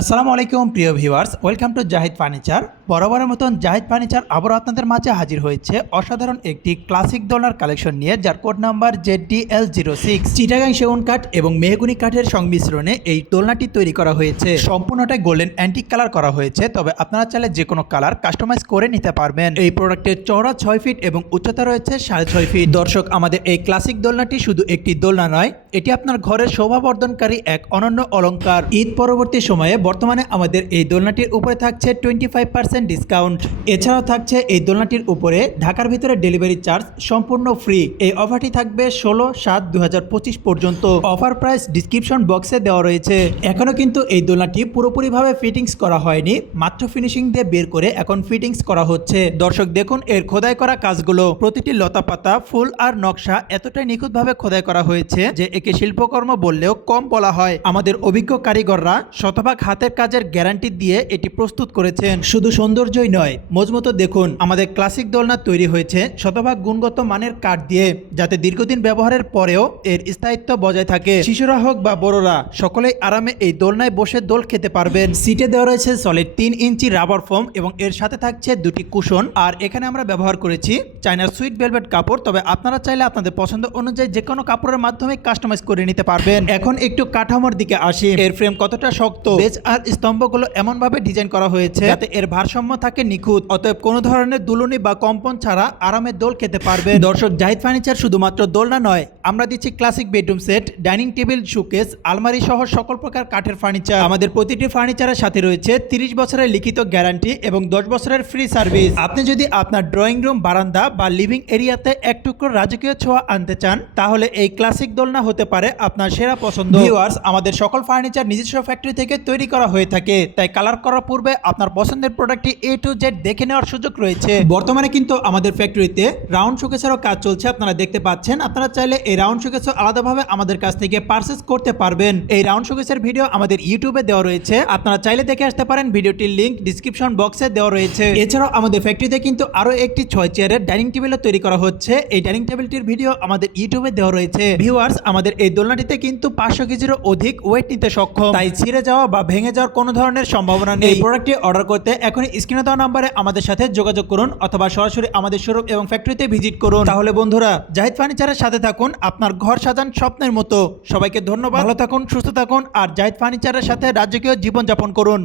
আসসালামু আলাইকুম, প্রিয় viewers. Welcome to Zahid furniture বরাবরের মতন জাহিদ ফার্নিচার আবারও আপনাদের মাঝে হাজির হয়েছে অসাধারণ একটি ক্লাসিক দোলনার কালেকশন নিয়ে, যার code number Z D L zero six Chittagong সেগুন কাঠ এবং মেহগুনি কাঠের সংমিশ্রণে এই দোলনাটি তৈরি করা হয়েছে। সম্পূর্ণটাই গোল্ডেন অ্যান্টিক কালার করা হয়েছে, তবে আপনারা চাইলে যে কোনো কালার কাস্টমাইজ করে নিতে পারবেন। এই প্রোডাক্টের চওড়া ছয় ফিট এবং উচ্চতা রয়েছে সাড়ে ছয় ফিট দর্শক, আমাদের এই ক্লাসিক দোলনাটি শুধু একটি দোলনা নয়, এটি আপনার ঘরের শোভাবর্ধনকারী এক অনন্য অলঙ্কার ঈদ পরবর্তী সময়ে বর্তমানে আমাদের এই দোলনাটির উপরে থাকছে টোয়েন্টি ফাইভ পার্সেন্ট ডিসকাউন্ট এছাড়াও থাকছে এই দোলনাটির উপরে ঢাকার ভিতরে ডেলিভারি চার্জ সম্পূর্ণ ফ্রি এই অফারটি থাকবে ষোলো সাত দু পর্যন্ত। অফার প্রাইস ডিসক্রিপশন বক্সে দেওয়া রয়েছে। এখনও কিন্তু এই দোলনাটি পুরোপুরিভাবে ফিটিংস করা হয়নি। মাত্র ফিনিশিং দিয়ে বের করে এখন ফিটিংস করা হচ্ছে। দর্শক, দেখুন এর খোদাই করা কাজগুলো। প্রতিটি লতাপাতা ফুল আর নকশা এতটাই নিখুঁতভাবে খোদাই করা হয়েছে যে একে শিল্পকর্ম বললেও কম বলা হয়। আমাদের অভিজ্ঞ কারিগররা শতভাগ হাতের কাজের গ্যারান্টি দিয়ে এটি প্রস্তুত করেছেন। শুধু সৌন্দর্যই নয়, মজমতো দেখুন, আমাদের ক্লাসিক দোলনা তৈরি হয়েছে শতভাগ গুণগত মানের কাঠ দিয়ে, যাতে দীর্ঘদিন ব্যবহারের পরেও এর স্থায়িত্ব বজায় থাকে। শিশুরা হোক বা বড়রা, সকলেই আরামে এই দোলনায় বসে দোল খেতে পারবেন। সিটে দেওয়া রয়েছে সলিড তিন ইঞ্চি রাবার ফোম এবং এর সাথে থাকছে দুটি কুশন আর এখানে আমরা ব্যবহার করেছি চাইনার সুইট ভেলভেট কাপড়, তবে আপনারা চাইলে আপনাদের পছন্দ অনুযায়ী যে কোনো কাপড়ের মাধ্যমে কাস্টমাইজ করে নিতে পারবেন। এখন একটু কাঠামোর দিকে আসি। এর ফ্রেম কতটা শক্ত? বেজ আর স্তম্ভগুলো এমনভাবে ডিজাইন করা হয়েছে যাতে এর ভারসাম্য থাকে নিখুঁত। অতএব কোনো ধরনের দুলুনি বা কম্পন ছাড়া আরামে দোল খেতে পারবে দর্শক জাহিদ ফার্নিচার শুধুমাত্র দোলনা নয় আমরা দিচ্ছি classic bedroom set dining table showcase আলমারি সহ সকল প্রকার কাঠের ফার্নিচার আমাদের প্রতিটি ফার্নিচারের সাথে রয়েছে তিরিশ বছরের লিখিত গ্যারান্টি এবং দশ বছরের ফ্রি সার্ভিস আপনি যদি আপনার ড্রয়িং রুম বারান্দা বা লিভিং এরিয়াতে এক টুকরো রাজকীয় ছোঁয়া আনতে চান, তাহলে এই ক্লাসিক দোলনা হতে পারে আপনার সেরা পছন্দ। ভিউয়ার্স আমাদের সকল ফার্নিচার নিজস্ব ফ্যাক্টরি থেকে তৈরি করা হয়ে থাকে, তাই কালার করার পূর্বে আপনার পছন্দের প্রোডাক্টটি এ টু জেড দেখে নেওয়ার সুযোগ রয়েছে। বর্তমানে কিন্তু আমাদের ফ্যাক্টরিতে রাউন্ড শোকেসেরও কাজ চলছে, আপনারা দেখতে পাচ্ছেন। আপনারা চাইলে এই রাউন্ড শোকেসও আলাদাভাবে আমাদের কাছ থেকে পারচেস করতে পারবেন। এই রাউন্ড শোকেসের ভিডিও আমাদের ইউটিউবে দেওয়া রয়েছে। আপনারা চাইলে দেখে আসতে পারেন, ভিডিওটির লিঙ্ক ডিসক্রিপশন বক্সে দেওয়া রয়েছে। এছাড়াও আমাদের ফ্যাক্টরিতে কিন্তু আরও একটি ছয় চেয়ারের ডাইনিং টেবিলও তৈরি করা হচ্ছে। এই ডাইনিং টেবিলটির ভিডিও আমাদের ইউটিউবে দেওয়া রয়েছে। ভিউয়ার্স আমাদের এই দোলনাটিতে কিন্তু পাঁচশো কেজিরও অধিক ওয়েট নিতে সক্ষম। তাই ছিঁড়ে যাওয়া বা ভেঙে যাওয়ার কোনো ধরনের সম্ভাবনা নেই। প্রোডাক্টটি অর্ডার করতে এখনই স্ক্রিনে দেওয়া নাম্বারে আমাদের সাথে যোগাযোগ করুন অথবা সরাসরি আমাদের শোরুম এবং ফ্যাক্টরিতে ভিজিট করুন। তাহলে বন্ধুরা, জাহিদ ফার্নিচারের সাথে থাকুন। আপনার ঘর সাজান স্বপ্নের মতো। সবাইকে ধন্যবাদ। ভালো থাকুন, সুস্থ থাকুন, আর জাহিদ ফার্নিচারের সাথে রাজকীয় জীবনযাপন করুন।